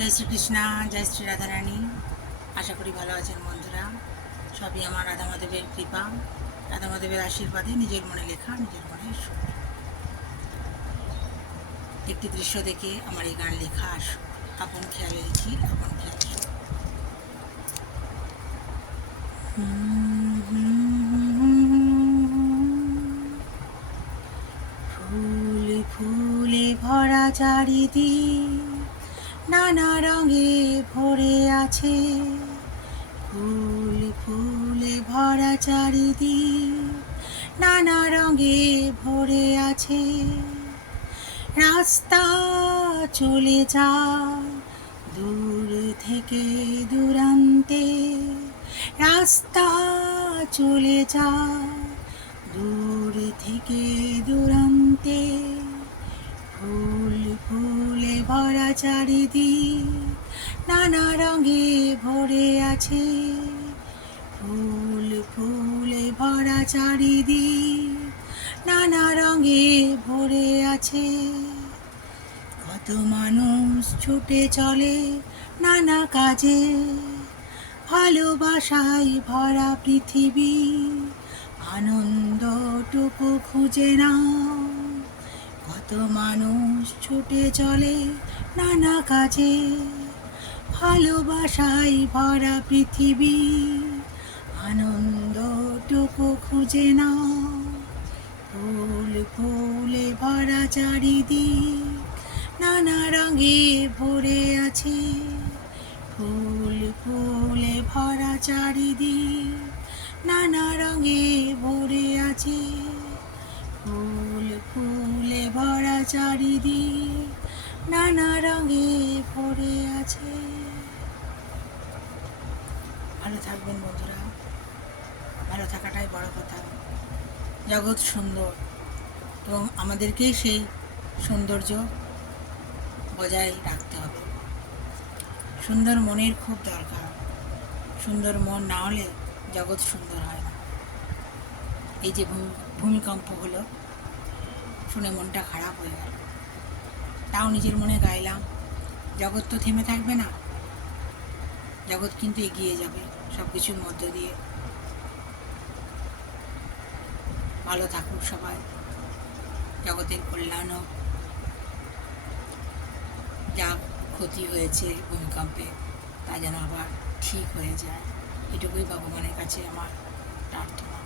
জয় শ্রীকৃষ্ণা, জয় শ্রী রাধারানী। আশা করি ভালো আছেন বন্ধুরা। সবই আমার রাধা মাধবের কৃপা, রাধা মাধবের আশীর্বাদে নিজের মনে লেখা, নিজের মনে সুর। একটি দৃশ্য দেখে আমার এই গান লেখা আর সুর। আপন খেয়ালে লিখি, আপন খেয়ালে সুর। ফুলে ফুলে ভরা চারিদিক, নানা রঙে ভরে আছে। ফুল ফুলে ভরা চারিদিক, নানা রঙে ভরে আছে। রাস্তা চলে যায় দূর থেকে দূরান্তে, রাস্তা চলে যায় দূর থেকে দূরান্তে। ফুল ফুলে ভরা চারিদিক, নানা রঙে ভরে আছে। ফুল ফুলে ভরা চারিদিক, নানা রঙে ভরে আছে। কত মানুষ ছুটে চলে নানা কাজে, ভালোবাসায় ভরা পৃথিবী, আনন্দটুকু খুঁজে নাও। কত মানুষ ছুটে চলে নানা কাজে, ভালোবাসায় ভরা পৃথিবী, আনন্দটুকু খুঁজে নাও। ফুল ফুলে ভরা চারিদিক, নানা রঙে ভরে আছে। ফুল ফুলে ভরা চারিদিক, নানা রঙে ভরে আছে। ফুল ফুলে ভরা চারিদিক, নানা রঙে ভরে আছে। ভালো থাকবেন বন্ধুরা, ভালো থাকাটাই বড় কথা। জগৎ সুন্দর এবং আমাদেরকে সেই সৌন্দর্য বজায় রাখতে হবে। সুন্দর মনের খুব দরকার। সুন্দর মন না হলে জগৎ সুন্দর হয় না। এই যে ভূমিকম্প হলো, শুনে মনটা খারাপ হয়ে গেল। তাও নিজের মনে গাইলাম, জগৎ তো থেমে থাকবে না, জগৎ কিন্তু এগিয়ে যাবে সব কিছুর মধ্য দিয়ে। ভালো থাকুক সবাই, জগতের কল্যাণ হোক। যা ক্ষতি হয়েছে ভূমিকম্পে তা যেন আবার ঠিক হয়ে যায়, এটুকুই ভগবানের কাছে আমার প্রার্থনা।